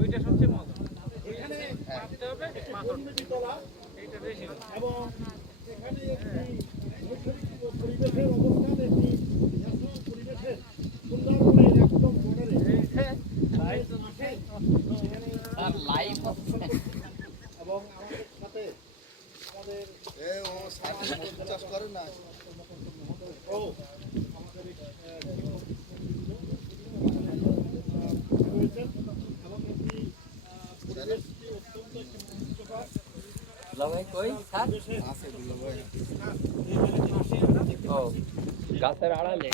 ওইটা সবচেয়ে মজা। এখানে মাপতে হবে। এইটা বেশি। এবং গাছের আড়ালে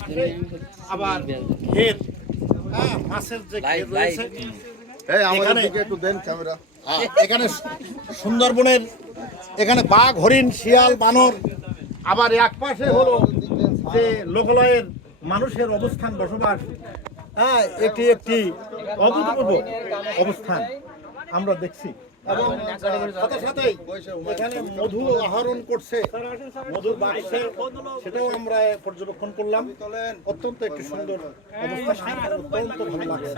আবার হ্যাঁ মাছের যে ঘের রয়েছে এই আমাদের দিকে একটু দেন ক্যামেরা এখানে সুন্দরবনের, এখানে বাঘ, হরিণ, শিয়াল, বানর, আবার এক পাশে হলো যে লোকালয়ের মানুষের অবস্থান, বসবাস। হ্যাঁ একটি একটি অভূতপূর্ব অবস্থান। আমরা দেখছি। এবং সাথে সাথেই এখানে মধু আহরণ করছে। মধুর বাক্সে সেটাও আমরা পর্যবেক্ষণ করলাম। অত্যন্ত একটি সুন্দর অত্যন্ত ভালো লাগছে।